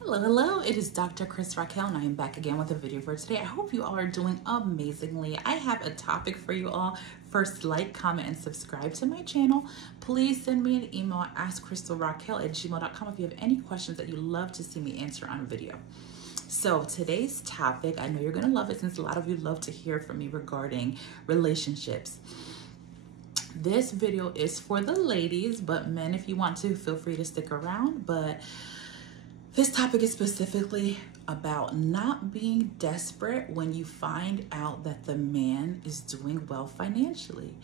Hello, it is Dr. Askkrysracquel and I am back again with a video for today. I hope you all are doing amazingly. I have a topic for you all. First, like, comment, and subscribe to my channel. Please send me an email at askkrysracquel@gmail.com if you have any questions that you'd love to see me answer on a video. So today's topic, I know you're gonna love it since a lot of you love to hear from me regarding relationships. This video is for the ladies, but men, if you want to, feel free to stick around. But this topic is specifically about not being desperate when you find out that the man is doing well financially.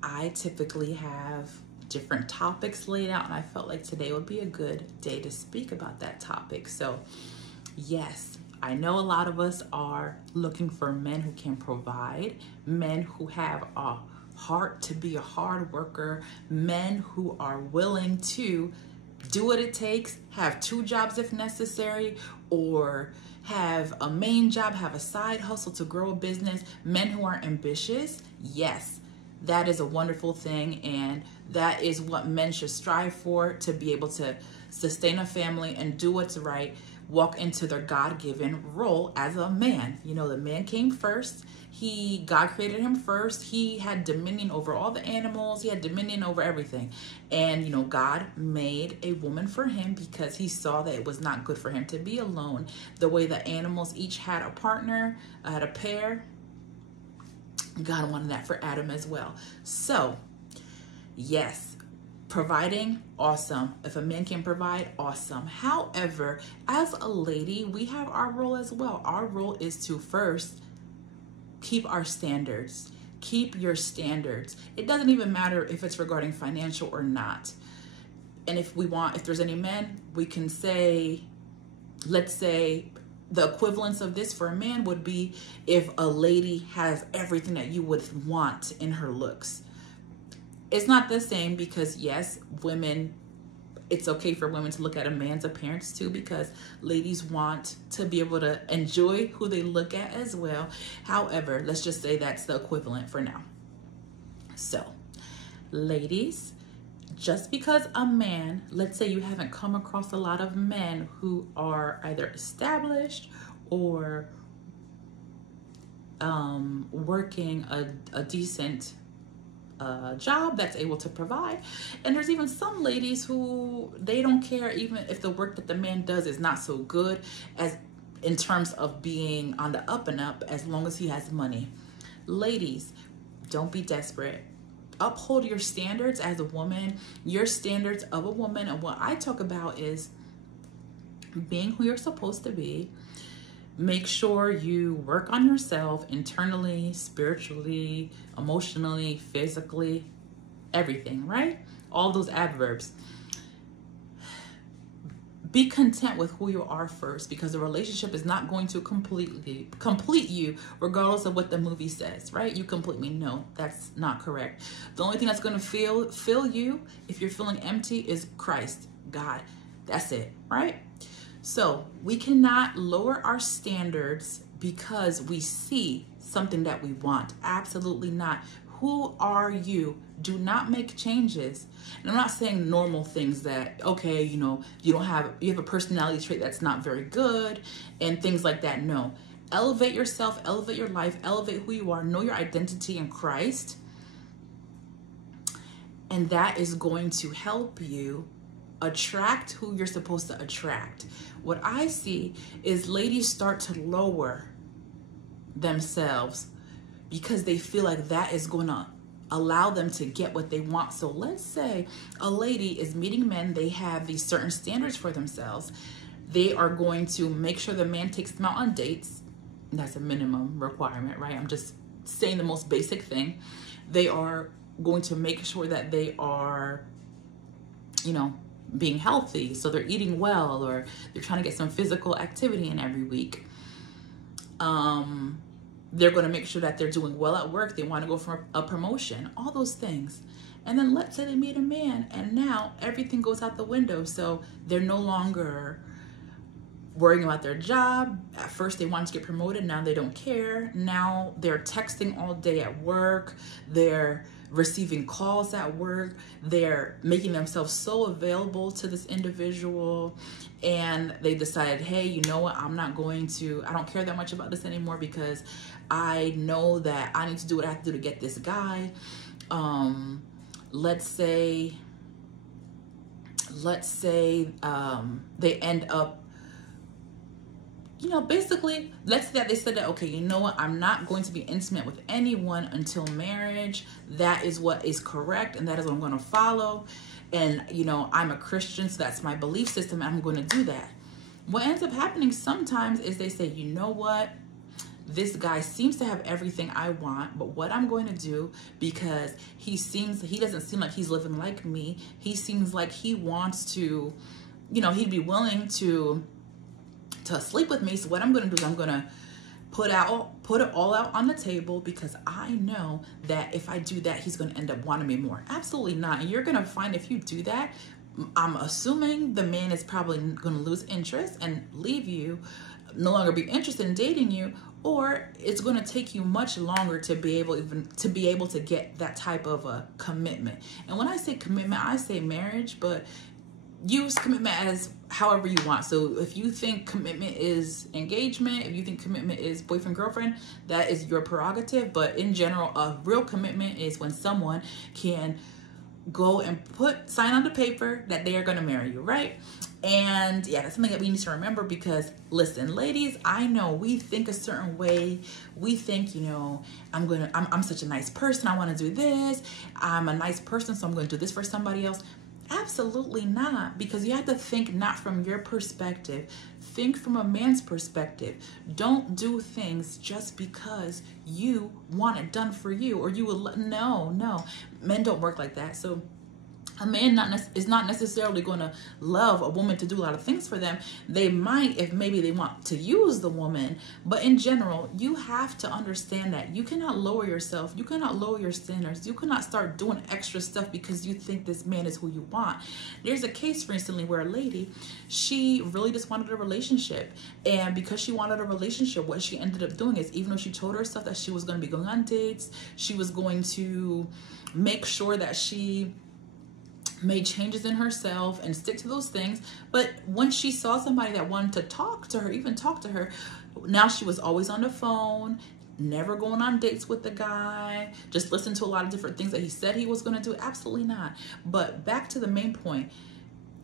I typically have different topics laid out, and I felt like today would be a good day to speak about that topic. So yes, I know a lot of us are looking for men who can provide, men who have a heart to be a hard worker, men who are willing to do what it takes, have two jobs if necessary, or have a main job, have a side hustle to grow a business. Men who are ambitious, yes, that is a wonderful thing, and that is what men should strive for, to be able to sustain a family and do what's right, walk into their God-given role as a man. You know, the man came first. God created him first. He had dominion over all the animals. He had dominion over everything. And, you know, God made a woman for him because he saw that it was not good for him to be alone. The way the animals each had a partner, had a pair, God wanted that for Adam as well. So, yes, providing, awesome. If a man can provide, awesome. However, as a lady, we have our role as well. Our role is to first keep our standards. Keep your standards. It doesn't even matter if it's regarding financial or not. And if there's any men, we can say, let's say the equivalence of this for a man would be if a lady has everything that you would want in her looks. It's not the same because yes, it's okay for women to look at a man's appearance too, because ladies want to be able to enjoy who they look at as well. However, let's just say that's the equivalent for now. So, ladies, just because a man, let's say you haven't come across a lot of men who are either established or working a decent job that's able to provide. And there's even some ladies who they don't care even if the work that the man does is not so good, as in terms of being on the up and up, as long as he has money. Ladies, don't be desperate. Uphold your standards as a woman, your standards of a woman. And what I talk about is being who you're supposed to be. Make sure you work on yourself internally, spiritually, emotionally, physically, everything, right? All those adverbs. Be content with who you are first, because the relationship is not going to complete you regardless of what the movie says, right? You completely know that's not correct. The only thing that's going to fill you if you're feeling empty is Christ, God. That's it, right? So we cannot lower our standards because we see something that we want. Absolutely not. Who are you? Do not make changes. And I'm not saying normal things that, okay, you know, you have a personality trait that's not very good and things like that. No. Elevate yourself, elevate your life, elevate who you are, know your identity in Christ. And that is going to help you attract who you're supposed to attract. What I see is ladies start to lower themselves because they feel like that is going to allow them to get what they want. So let's say a lady is meeting men, they have these certain standards for themselves. They are going to make sure the man takes them out on dates. That's a minimum requirement, right? I'm just saying the most basic thing. They are going to make sure that they are, you know, being healthy, so they're eating well, or they're trying to get some physical activity in every week. They're going to make sure that they're doing well at work. They want to go for a promotion, all those things. And then let's say they meet a man and now everything goes out the window. So they're no longer worrying about their job. At first they wanted to get promoted, now they don't care. Now they're texting all day at work. They're receiving calls at work. They're making themselves so available to this individual, and they decided, hey, you know what, I don't care that much about this anymore because I know that I need to do what I have to do to get this guy. Let's say they end up, basically, let's say that they said that, okay, you know what, I'm not going to be intimate with anyone until marriage. That is what is correct, and that is what I'm going to follow. And, I'm a Christian, so that's my belief system, and I'm going to do that. What ends up happening sometimes is they say, you know what, this guy seems to have everything I want, but what I'm going to do, because he doesn't seem like he's living like me. He seems like he wants to, he'd be willing to sleep with me. So what I'm going to do is I'm going to put it all out on the table, because I know that if I do that, he's going to end up wanting me more. Absolutely not. And you're going to find if you do that, I'm assuming the man is probably going to lose interest and leave you, no longer be interested in dating you, or it's going to take you much longer to be able to get that type of a commitment. And when I say commitment, I say marriage, but use commitment as however you want. So if you think commitment is engagement, if you think commitment is boyfriend, girlfriend, that is your prerogative. But in general, a real commitment is when someone can go and sign on the paper that they are going to marry you, right? And yeah, that's something that we need to remember, because listen, ladies, I know we think a certain way. We think, I'm such a nice person, I want to do this. I'm a nice person, so I'm going to do this for somebody else. Absolutely not, because you have to think not from your perspective. Think from a man's perspective. Don't do things just because you want it done for you, or you will. No, men don't work like that. So a man is not necessarily going to love a woman to do a lot of things for them. They might, if maybe they want to use the woman, but in general, you have to understand that you cannot lower yourself. You cannot lower your standards. You cannot start doing extra stuff because you think this man is who you want. There's a case recently where a lady, she really just wanted a relationship. And because she wanted a relationship, what she ended up doing is, even though she told herself that she was going to be going on dates, she was going to make sure that she made changes in herself and stick to those things. But when she saw somebody that wanted to talk to her, now she was always on the phone, never going on dates with the guy, just listen to a lot of different things that he said he was going to do. Absolutely not. But back to the main point,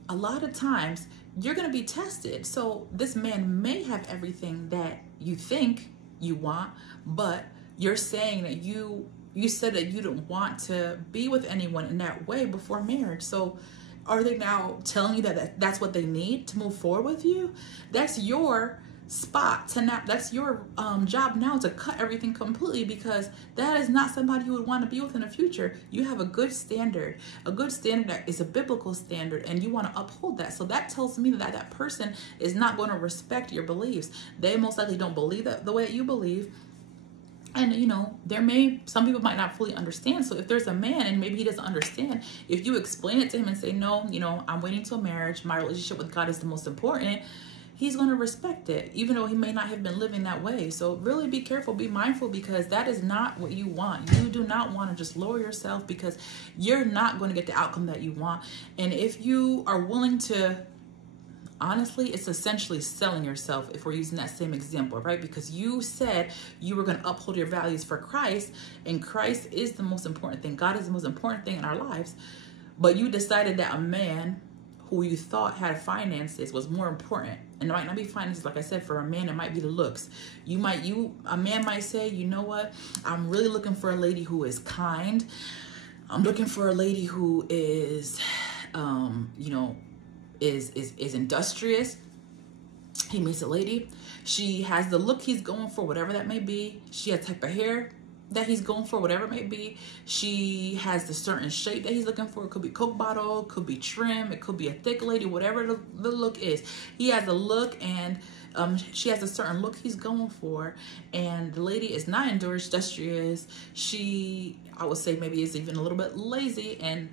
a lot of times you're going to be tested. So this man may have everything that you think you want, but you're saying that you said that you didn't want to be with anyone in that way before marriage. So are they now telling you that that's what they need to move forward with you? That's your spot to now. That's your job now to cut everything completely, because that is not somebody you would want to be with in the future. You have a good standard that is a biblical standard, and you want to uphold that. So that tells me that that person is not going to respect your beliefs. They most likely don't believe that the way that you believe. And, some people might not fully understand. So if there's a man and maybe he doesn't understand, if you explain it to him and say, no, I'm waiting till marriage, my relationship with God is the most important, he's going to respect it, even though he may not have been living that way. So really be careful, be mindful, because that is not what you want. You do not want to just lower yourself, because you're not going to get the outcome that you want. And if you are willing to, honestly, it's essentially selling yourself, if we're using that same example, right? Because you said you were going to uphold your values for Christ, and Christ is the most important thing. God is the most important thing in our lives. But you decided that a man who you thought had finances was more important. And it might not be finances, like I said. For a man, it might be the looks. A man might say, you know what? I'm really looking for a lady who is kind. I'm looking for a lady who is, is industrious. He meets a lady. She has the look he's going for, whatever that may be. She has the type of hair that he's going for, whatever it may be. She has the certain shape that he's looking for. It could be Coke bottle, could be trim, it could be a thick lady, whatever the look is. He has a look, and she has a certain look he's going for, and the lady is not industrious. She, I would say, maybe is even a little bit lazy, and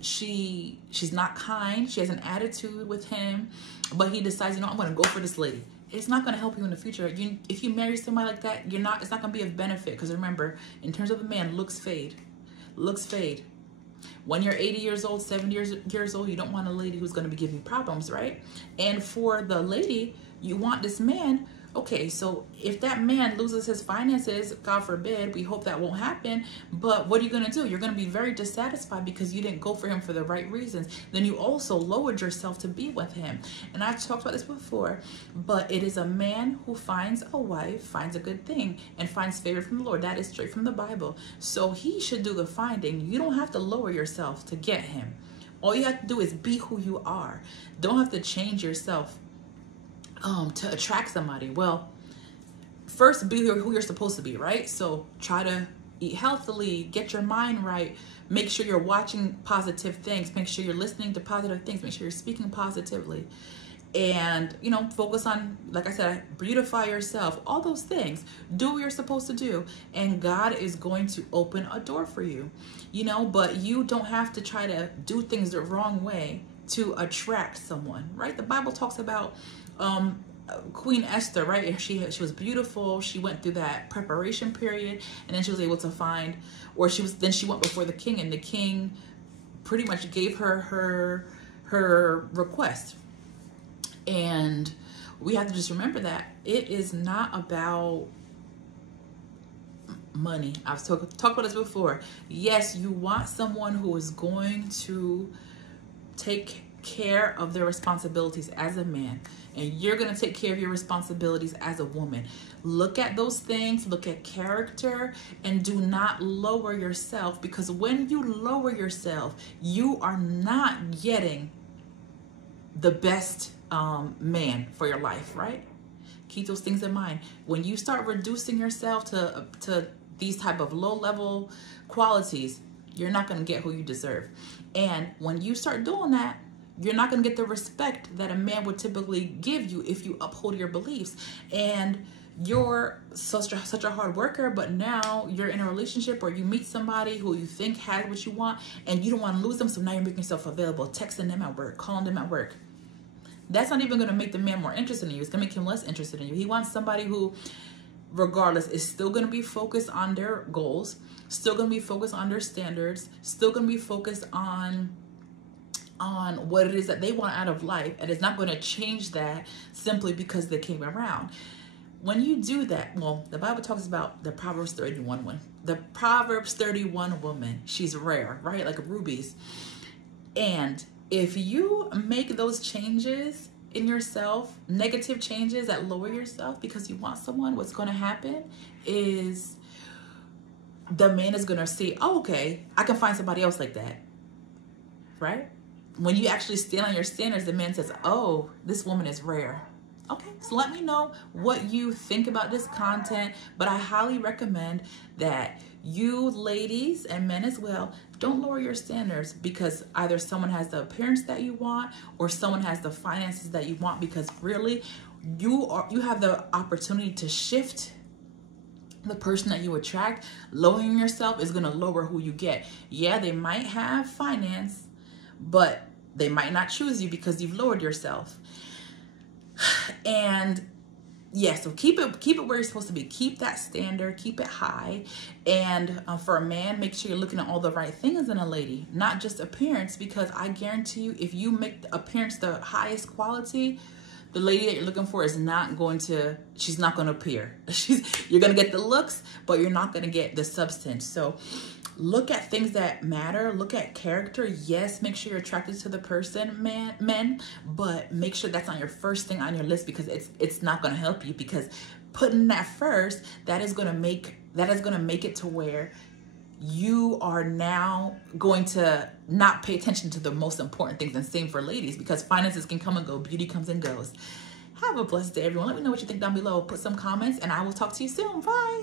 she's not kind. She has an attitude with him, but he decides, I'm going to go for this lady. It's not going to help you in the future. If you marry somebody like that, it's not going to be of benefit, because remember, in terms of a man, looks fade. looks fade. When you're 80 years old, 70 years old, you don't want a lady who's going to be giving you problems, right? And for the lady, you want this man. Okay, so if that man loses his finances, God forbid, we hope that won't happen, but what are you going to do? You're going to be very dissatisfied because you didn't go for him for the right reasons. Then you also lowered yourself to be with him. And I've talked about this before, but it is a man who finds a wife, finds a good thing, and finds favor from the Lord. That is straight from the Bible. So he should do the finding. You don't have to lower yourself to get him. All you have to do is be who you are. Don't have to change yourself to attract somebody. Well, first be who you're supposed to be, right? So try to eat healthily, get your mind right, make sure you're watching positive things, make sure you're listening to positive things, make sure you're speaking positively, and focus on, like I said, beautify yourself, all those things. Do what you're supposed to do, and God is going to open a door for you, but you don't have to try to do things the wrong way to attract someone, right? The Bible talks about Queen Esther, right? She was beautiful. She went through that preparation period, and then she was able to find, then she went before the king, and the king pretty much gave her request. And we have to just remember that it is not about money. I've talked about this before. Yes, you want someone who is going to take care of their responsibilities as a man, and you're going to take care of your responsibilities as a woman. Look at those things, look at character, and do not lower yourself, because when you lower yourself, you are not getting the best man for your life, right? Keep those things in mind. When you start reducing yourself to these type of low-level qualities, you're not going to get who you deserve. And when you start doing that, you're not going to get the respect that a man would typically give you if you uphold your beliefs. And you're such a hard worker, but now you're in a relationship or you meet somebody who you think has what you want, and you don't want to lose them, so now you're making yourself available, texting them at work, calling them at work. That's not even going to make the man more interested in you. It's going to make him less interested in you. He wants somebody who, regardless, is still going to be focused on their goals, still going to be focused on their standards, still going to be focused on what it is that they want out of life, and it's not going to change that simply because they came around. When you do that, well, the Bible talks about the Proverbs 31 one. The Proverbs 31 woman, she's rare, right? Like rubies. And if you make those changes in yourself, negative changes that lower yourself because you want someone, what's going to happen is the man is going to see, oh, okay, I can find somebody else like that, right? When you actually stand on your standards, the man says, oh, this woman is rare. Okay, so let me know what you think about this content, but I highly recommend that you ladies and men as well, don't lower your standards because either someone has the appearance that you want or someone has the finances that you want, because really you have the opportunity to shift the person that you attract. Lowering yourself is going to lower who you get. Yeah, they might have finance, but they might not choose you because you've lowered yourself. And yeah, so keep it where you're supposed to be. Keep that standard, keep it high. And for a man, make sure you're looking at all the right things in a lady, not just appearance, because I guarantee you, if you make the appearance the highest quality, the lady that you're looking for is not going to, she's not going to appear. You're going to get the looks, but you're not going to get the substance. So look at things that matter. Look at character. Yes, make sure you're attracted to the person, men, but make sure that's not your first thing on your list, because it's not going to help you, because putting that first, that is going to make it to where you are now going to not pay attention to the most important things. And same for ladies, because finances can come and go, beauty comes and goes. Have a blessed day, everyone. Let me know what you think down below. Put some comments, and I will talk to you soon. Bye.